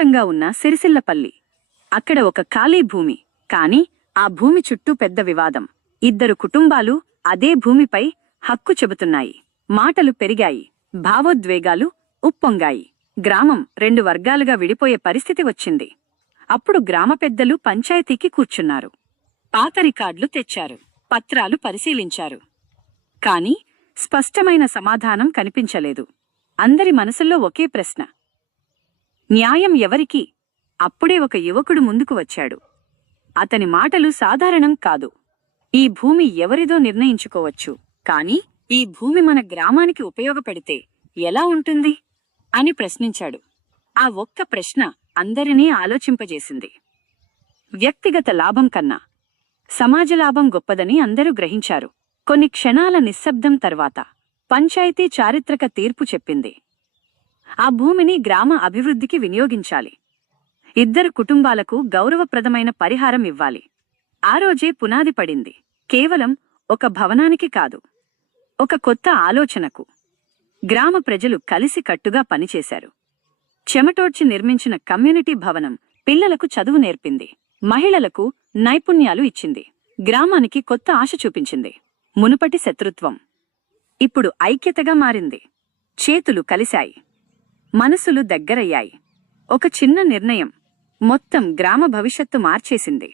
ప్రశాంతంగా ఉన్న సిరిసిల్లపల్లి. అక్కడ ఒక ఖాళీ భూమి, కాని ఆ భూమి చుట్టూ పెద్ద వివాదం. ఇద్దరు కుటుంబాలు అదే భూమిపై హక్కు చెబుతున్నాయి. మాటలు పెరిగాయి, భావోద్వేగాలు ఉప్పొంగాయి. గ్రామం 2 వర్గాలుగా విడిపోయే పరిస్థితి వచ్చింది. అప్పుడు గ్రామ పెద్దలు పంచాయతీకి కూర్చున్నారు. పాత రికార్డులు తెచ్చారు, పత్రాలు పరిశీలించారు. కాని స్పష్టమైన సమాధానం కనిపించలేదు. అందరి మనసుల్లో ఒకే ప్రశ్న: న్యాయం ఎవరికి? అప్పుడే ఒక యువకుడు ముందుకు వచ్చాడు. అతని మాటలు సాధారణం కాదు. ఈ భూమి ఎవరిదో నిర్ణయించుకోవచ్చు, కాని ఈ భూమి మన గ్రామానికి ఉపయోగపడితే ఎలా ఉంటుంది అని ప్రశ్నించాడు. ఆ ఒక్క ప్రశ్న అందరినీ ఆలోచింపజేసింది. వ్యక్తిగత లాభం కన్నా సమాజ లాభం గొప్పదని అందరూ గ్రహించారు. కొన్ని క్షణాల నిశ్శబ్దం తర్వాత పంచాయతీ చారిత్రక తీర్పు చెప్పింది. ఆ భూమిని గ్రామ అభివృద్ధికి వినియోగించాలి. ఇద్దరు కుటుంబాలకు గౌరవప్రదమైన పరిహారం ఇవ్వాలి. ఆ రోజే పునాది పడింది. కేవలం ఒక భవనానికి కాదు, ఒక కొత్త ఆలోచనకు. గ్రామ ప్రజలు కలిసి కట్టుగా పనిచేశారు. చెమటోడ్చి నిర్మించిన కమ్యూనిటీ భవనం పిల్లలకు చదువు నేర్పింది, మహిళలకు నైపుణ్యాలు ఇచ్చింది, గ్రామానికి కొత్త ఆశ చూపించింది. మునుపటి శత్రుత్వం ఇప్పుడు ఐక్యతగా మారింది. చేతులు కలిశాయి, మనసులు దగ్గరయ్యాయి. ఒక చిన్న నిర్ణయం మొత్తం గ్రామ భవిష్యత్తు మార్చేసింది.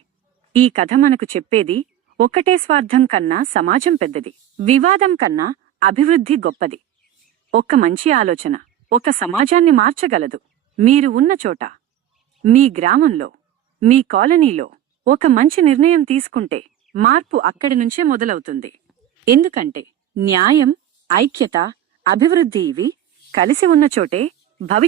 ఈ కథ మనకు చెప్పేది ఒక్కటే: స్వార్థం కన్నా సమాజం పెద్దది, వివాదం కన్నా అభివృద్ధి గొప్పది. ఒక్క మంచి ఆలోచన ఒక సమాజాన్ని మార్చగలదు. మీరు ఉన్న చోట, మీ గ్రామంలో, మీ కాలనీలో ఒక మంచి నిర్ణయం తీసుకుంటే మార్పు అక్కడి నుంచే మొదలవుతుంది. ఎందుకంటే న్యాయం, ఐక్యత, అభివృద్ధి ఇవి కలిసి ఉన్న చోటే భవిష్యత్తు